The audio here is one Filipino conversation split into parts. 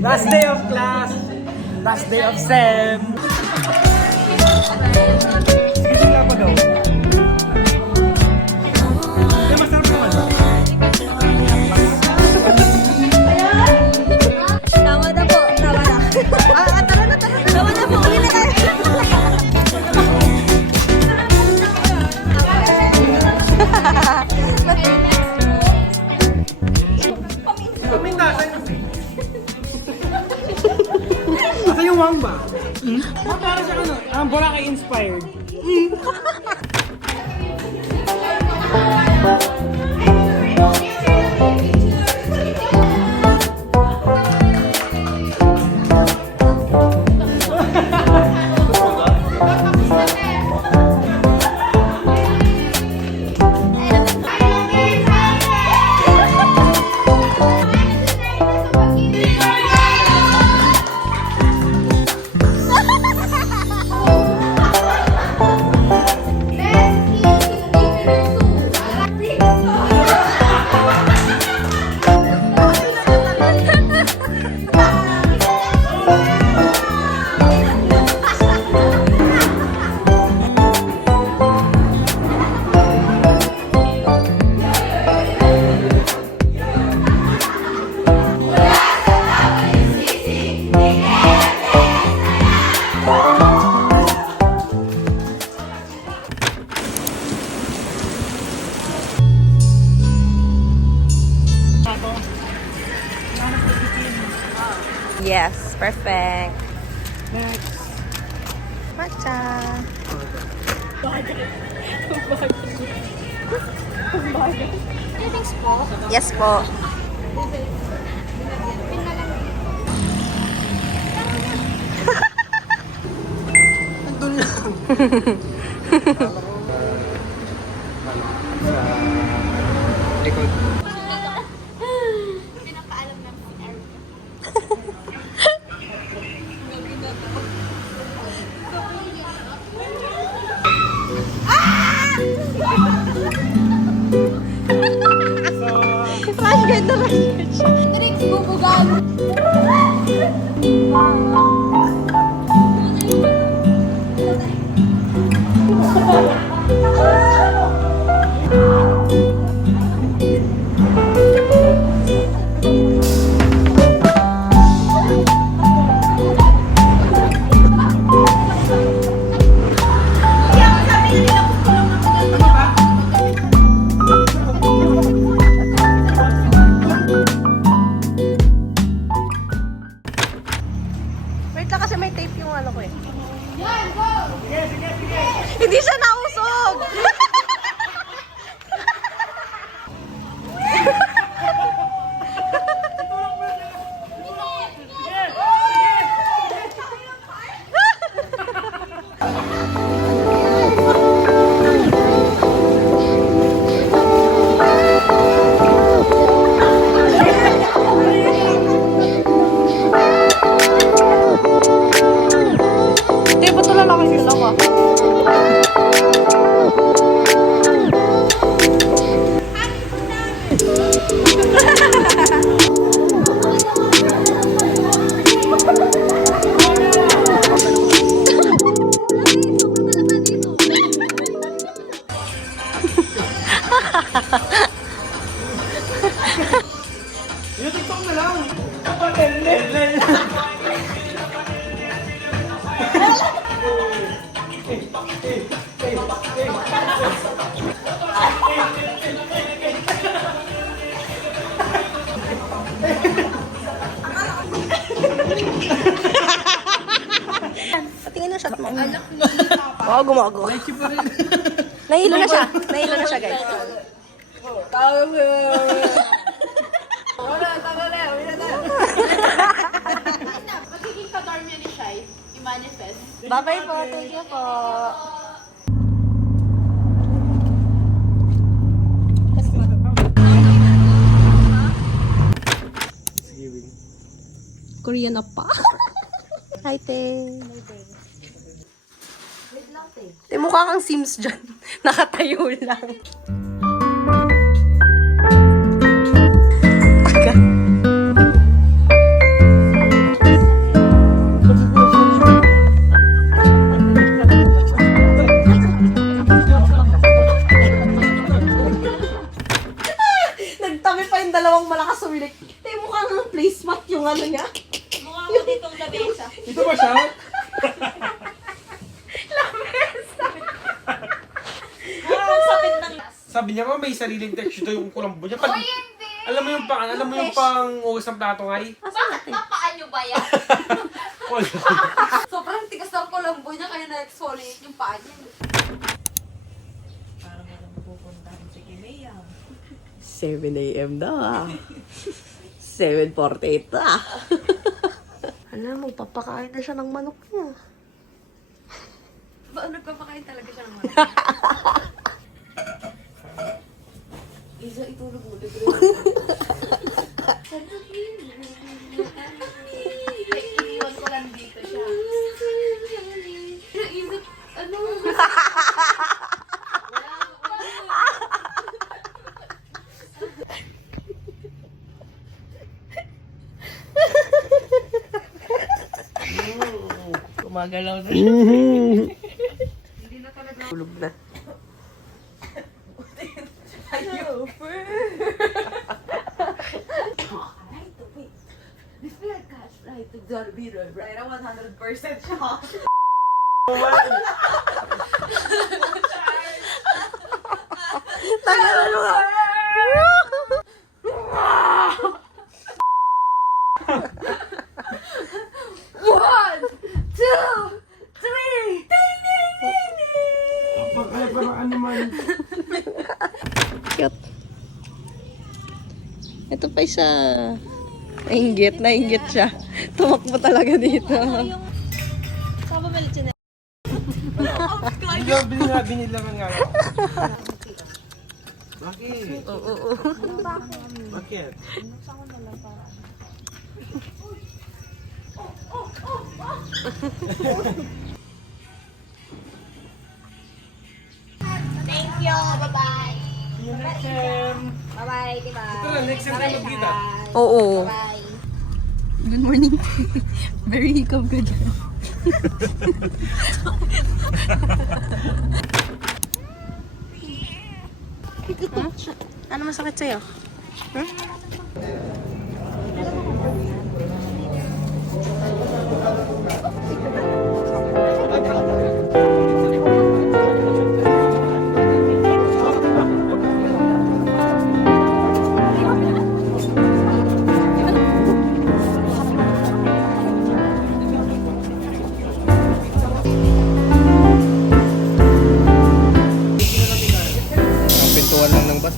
Last day of class. Last day of SEM. Gising ako daw. Eh, masarap naman ba? Tama na po, tama na. Tara na. Tama na po, uwi na tayo. Kaming nasa yun. Asa yung wang ba? Para sa ano? Boracay inspired. Yes, perfect. Next. Matcha. Yes po. Andun lang. Sa likod. Rush guard na rush guard siya. Tricks, bubugan. Wait lang kasi may tape yung ano ko eh. Hindi siya nausog! Tape, ba't wala lang kayo dalawa? Yung TikTok na lang. Lel. Patingin na shot mo. Oo, gumago. Nahilo na siya. Nahilo na siya, guys. Magiging ka-dorm yun ni Shai. I-manifest. Bye-bye po. Thank you po. Korean up pa. Hi, te. Te, mukha kang Sims dyan. Nakatayo lang. Taga. yung ano niya. Mukha mo ditong labesa. Ito ba siya? Ang sapit ng Sabi niya ba may sariling texture daw yung kulambo niya? Pag, alam mo yung pang, alam mo yung pang ugas ng plato nga eh? Bakit napaan nyo ba yan? Wala. Sobrang tigas ng kulambo niya kaya na-exfoliate yung paa niya. 7 a.m. daw ah. 7:48 ah. Alam mo, papakain na siya ng manok niya. Ba, nagpapakain talaga siya ng mga. Isa, itulog mo. Iniwan ko lang dito siya. Naisip, ano? Gumagalaw na siya. Tulog na. Right, 100% siya. Tagalan mo nga. One, two, three. Ay, parang ano man. Cute. Ito pa isa. Nainggit siya. Tumakbo talaga dito. Saan ba malit siya na? Binilangan nga. Bakit? Oo. Bakit? Thank you, bye-bye. See you next time. Bye-bye, diba? Ito lang, next time tayo magkita. Oo. Bye. Good morning. Very hikab ka dyan. Ano masakit sa'yo? Ang pintuan lang ng bus.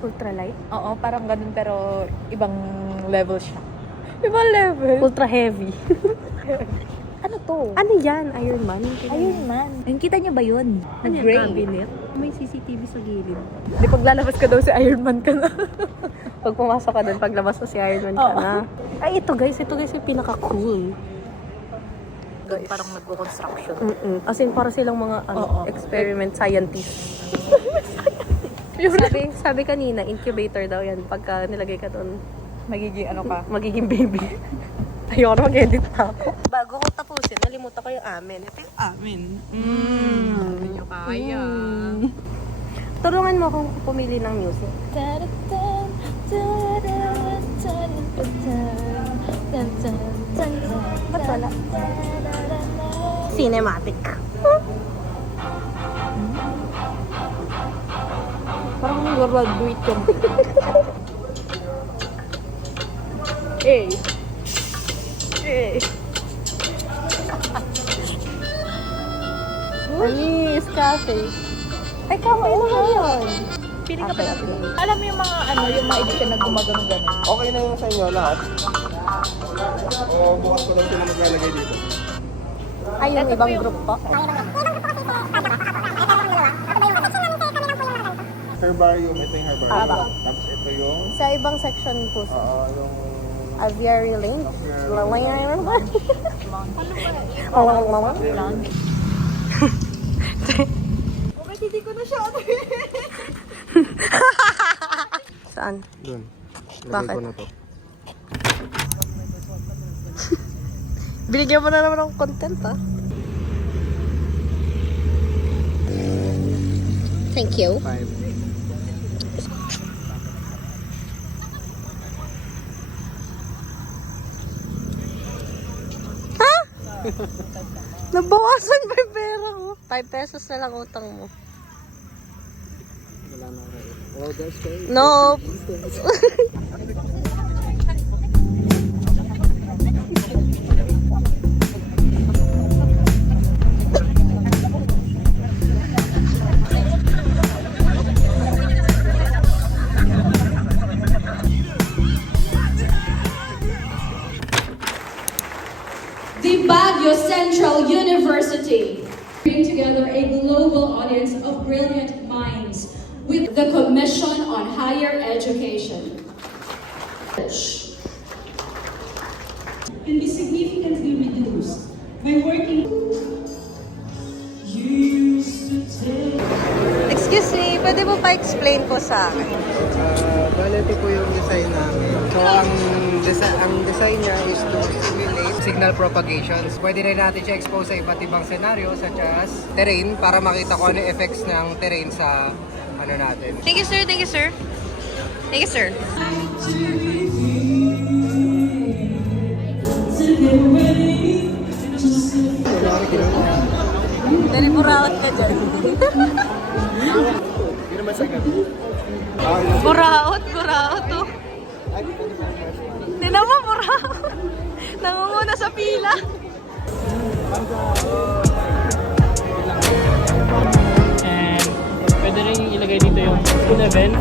Ultralight? Oo, parang ganun pero ibang level siya. Ibang level? Ultra heavy. Ano to? Ano yan? Iron Man? Iron Man. Nakikita niyo ba yun? Ano yung Gray. cabinet? May CCTV sa gilid. Di paglalabas ka daw si Iron Man ka na. Pag pumasok ka doon, paglabas mo si Iron Man ka Oo. na. Ay, ito guys yung pinaka-cool. Guys. Parang nagko-construction. As in, para silang mga Oo. experiment scientist. sabi kanina, incubator daw yan. Pagka nilagay ka doon, Magiging ano ka? magiging baby. Ayoko mag-edit pa ako. Bago ko tapusin, nalimutan ko yung amin. Ito yung amin. Hindi nyo kaya. Tulungan mo akong pumili ng music. Ba't wala? Cinematic. Parang graduate yan. Eh. Anis, cafe. Ay, kamay naman yun. Pili ka pa natin. Alam mo yung mga ano, yung mga edition na gumagano gano'n. Okay na yung sa inyo lahat? O bukas ko lang sila maglalagay dito? Ay, yung ibang group po. Herbarium, ito yung herbarium. Aba. Tapos ito yung... Sa ibang section po. yung... Aviary Lane. Bakit hindi ko na siya Saan? Doon. Bakit? Ko na to. Binigyan mo na naman ng content, ah. Thank you. 5. Nabawasan pa yung pera ko. 5 pesos na lang utang mo. Wala na ako. Oh, that's great. Nope. The Baguio Central University bring together a global audience of brilliant minds with the Commission on Higher Education. Can be significantly reduced by working. Excuse me, pwede mo pa-explain po sa akin? Bale, ito po yung design namin. So, ang design niya is to simulate signal propagations. Pwede rin natin siya expose sa iba't ibang scenario such as terrain para makita ko ano yung effects ng terrain sa ano natin. Thank you, sir. Thank you, sir. Thank you, sir. Dari buraot ka dyan. Buraot, buraot to. Hindi naman buraot. Nangunguna sa pila. And pwede rin ilagay dito yung spoon event.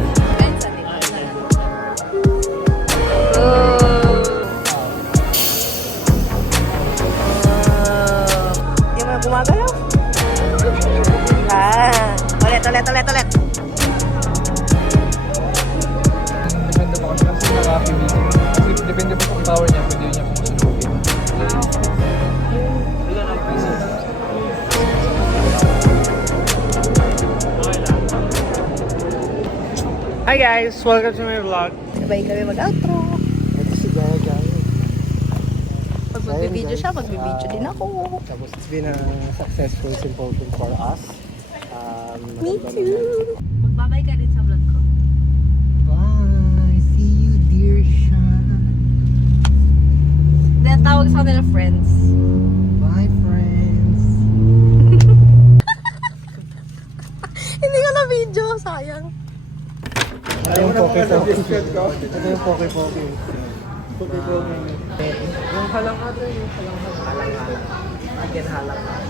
Di mo na gumagalaw? Ulit. Depende po kasi nakaka-meeting. Kasi depende po kung power niya, pwede niya kung sinubin. Hi guys! Welcome to my vlog. Sabay kami mag-outro. Ito si Gaga. Pag magbibideo siya, magbibideo din ako. Tapos it's been a successful symposium for us. Me too. Magbabay ka din sa vlog ko. Bye! See you, dear Sean. Dahil tawag sa kanila friends. Bye, friends. Hindi ko na video, sayang. Ito yung poke-poke. Ito yung poke-poke. Yung halang-halo, yung halang-halo. Again, halang-halo.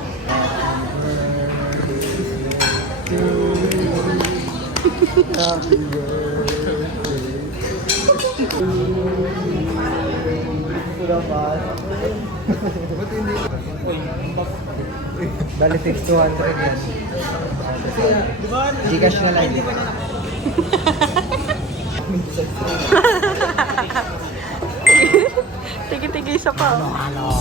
Happy Bali, 6,200 yan. Gcash na lang. Tigi-tigi isa pa. Ano?